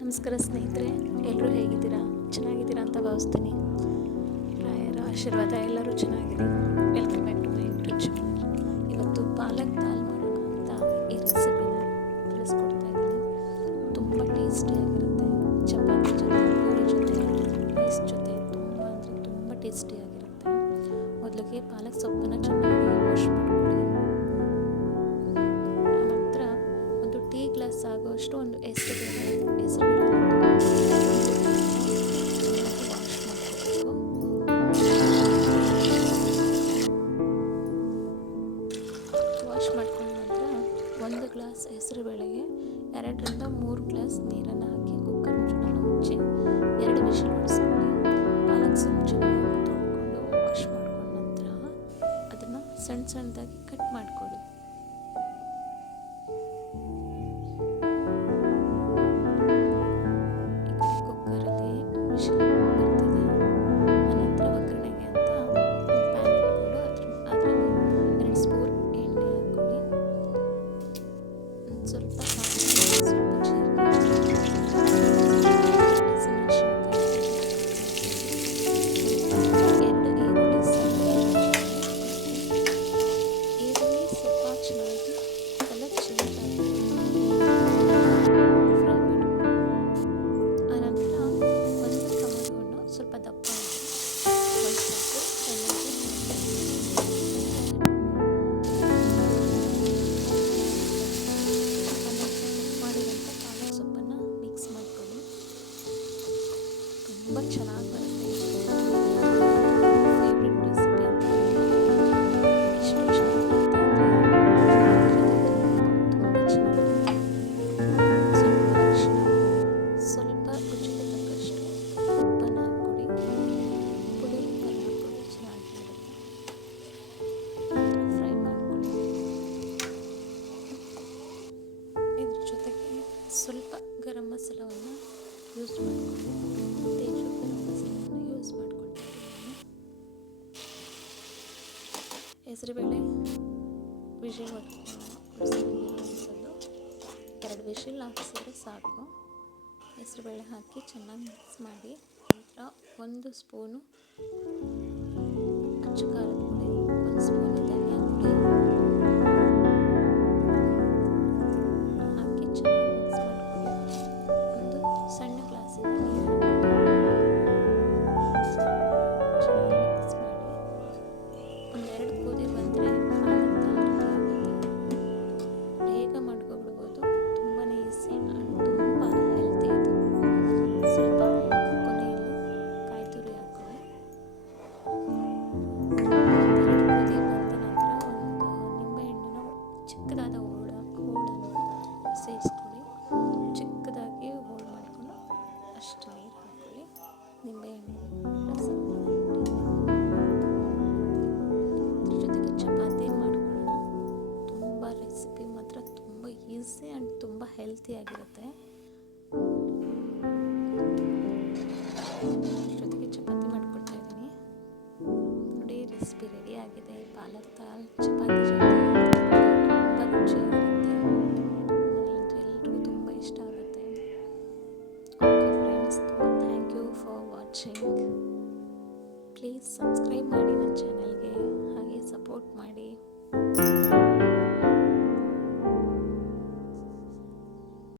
ನಮಸ್ಕಾರ ಸ್ನೇಹಿತರೆ, ಎಲ್ಲರೂ ಹೇಗಿದ್ದೀರಾ? ಚೆನ್ನಾಗಿದ್ದೀರಾ ಅಂತ ಭಾವಿಸ್ತೀನಿ. ರಾಯರ ಆಶೀರ್ವಾದ ಎಲ್ಲರೂ ಚೆನ್ನಾಗಿದೆ. Welcome back to my YouTube channel. ಇವತ್ತು ಪಾಲಕ್ ದಾಲ್ ಮಾಡೋಣ ಅಂತ ಈ ರೆಸಿಪಿನ ತಿಳಿಸ್ಕೊಡ್ತಾ ಇದ್ದೀನಿ. ತುಂಬ ಟೇಸ್ಟಿಯಾಗಿರುತ್ತೆ. ಚಪಾತಿ ಜೊತೆ, ಪೂರಿ ಜೊತೆ, ರೈಸ್ ಜೊತೆ ತುಂಬ ಟೇಸ್ಟಿಯಾಗಿರುತ್ತೆ. ಮೊದಲಿಗೆ ಪಾಲಕ್ ಸೊಪ್ಪನ್ನು ಚೆನ್ನಾಗಿ ವಾಶ್ ಮಾಡ್ಕೊಳ್ಳಿ. ಆನಂತರ ಒಂದು ಟೀ ಗ್ಲಾಸ್ ಆಗುವಷ್ಟು ಒಂದು ಹೆಸರುಬೇಳೆ ವಾಶ್ ಮಾಡ್ಕೋಬೇಕು. ವಾಶ್ ಮಾಡ್ಕೊಂಡ ನಂತರ 1 ಗ್ಲಾಸ್ ಹೆಸರುಬೇಳೆಗೆ 2ರಿಂದ 3 ಗ್ಲಾಸ್ ನೀರನ್ನು ಹಾಕಿ ಕುಕ್ಕರ್ ಮುಚ್ಚಳನ ಮುಚ್ಚಿ 2 ವಿಷಲ್ ಹೊಡಿಸ್ಕೊಳ್ಳಿ. ಪಾಲಕ್ ಸೊಪ್ಪು ಚೆನ್ನಾಗಿ ತೊಳ್ಕೊಂಡು ವಾಶ್ ಮಾಡ್ಕೊಂಡ ನಂತರ ಅದನ್ನು ಸಣ್ಣದಾಗಿ ಕಟ್ ಮಾಡ್ಕೊಳ್ಳಿ. ತುಂಬ ಚೆನ್ನಾಗಿ ಬರುತ್ತೆ. ಫೇವ್ರೆಟ್ ರೆಸಿಪಿ ಅಂತ ಎಷ್ಟು ಚೆನ್ನಾಗಿರುತ್ತೆ ತುಂಬ ಚೆನ್ನಾಗಿರುತ್ತೆ. ಸ್ವಲ್ಪ ಅರಿಶಿನ, ಸ್ವಲ್ಪ ರುಚಿಗೆ ತಕ್ಕಷ್ಟು ಉಪ್ಪನ್ನು ಹಾಕ್ಕೊಡಿ. ಪುಡಿ ಉಪ್ಪನ್ನು ಹಾಕ್ಕೊಡಿ, ಚೆನ್ನಾಗಿರುತ್ತೆ. ಫ್ರೈ ಮಾಡ್ಕೊಳ್ಳಿ. ಇದ್ರ ಜೊತೆಗೆ ಸ್ವಲ್ಪ ಗರಂ ಮಸಾಲವನ್ನು ಯೂಸ್ ಮಾಡ್ಕೊಳ್ಳಿ. ತೇಜು ಗರಂ ಮಸಾಲವನ್ನು ಯೂಸ್ ಮಾಡ್ಕೊಳ್ತಾ ಇದ್ದೀನಿ. ಹೆಸರುಬೇಳೆ ವಿಷಲ್ ಹೊಡಿಸೋದು 2 ವಿಷಲ್ ಹಾಕಿಸಿದ್ರೆ ಸಾಕು. ಹೆಸರುಬೇಳೆ ಹಾಕಿ ಚೆನ್ನಾಗಿ ಮಿಕ್ಸ್ ಮಾಡಿ ನಂತರ 1 ಸ್ಪೂನು ಅಚ್ಚ ಖಾರದ ಪುಡಿ, 1 ಸ್ಪೂನು ಧನಿಯಾ ಪುಡಿ ಹಾಕಿ ಚೆನ್ನಾಗಿ ಮಿಕ್ಸ್ ಮಾಡ್ಕೊಳ್ಳಿ. ಒಂದು ಸಣ್ಣ ಗ್ಲಾಸಿಂದ ನೀರು ಚೆನ್ನಾಗಿ ಮಿಕ್ಸ್ ಮಾಡಿ 1-2 ಕುದಿ ಬಂದರೆ ಪಾಲಕ್ ದಾಲ್ ರೆಡಿ ಆಗುತ್ತೆ. ಬೇಗ ಮಾಡ್ಕೊಬಿಡ್ಬೋದು. ತುಂಬಾ ಈಸಿ ಆ್ಯಂಡ್ ತುಂಬ ಹೆಲ್ತಿ ಇದು. ಸ್ವಲ್ಪ ಕೊನೆಯಲ್ಲಿ ಕಾಯಿ ತುರಿ ಹಾಕ್ಕೊಳ್ಳಿ. 2 ಕುದಿ ಬಂದ ನಂತರ ಒಂದು ನಿಂಬೆಹಣ್ಣನ್ನು ಚಿಕ್ಕದಾದ ಹೋಳನ್ನು ಸೇರಿಸ್ಕೊಳ್ಳಿ. ಚಿಕ್ಕದಾಗಿ ಹೋಳು ಮಾಡಿಕೊಂಡು ಅಷ್ಟು ನೀರು ಹಾಕ್ಕೊಳ್ಳಿ. ನಿಂಬೆಹಣ್ಣು ರಸ ಅದ್ರ ಜೊತೆಗೆ ಚಪಾತಿ ಮಾಡ್ಕೊಳ್ಳೋಣ. ತುಂಬ ರೆಸಿಪಿ ಮಾತ್ರ ತುಂಬ ಈಸಿ ಆ್ಯಂಡ್ ತುಂಬ ಹೆಲ್ತಿಯಾಗಿರುತ್ತೆ. ಅದ್ರ ಜೊತೆಗೆ ಚಪಾತಿ ಮಾಡ್ಕೊಳ್ತಾ ಇದ್ದೀನಿ. ನೋಡಿ, ರೆಸಿಪಿ ರೆಡಿ ಆಗಿದೆ. ಪಾಲಕ್ ದಾಲ್ ಚಪಾತಿ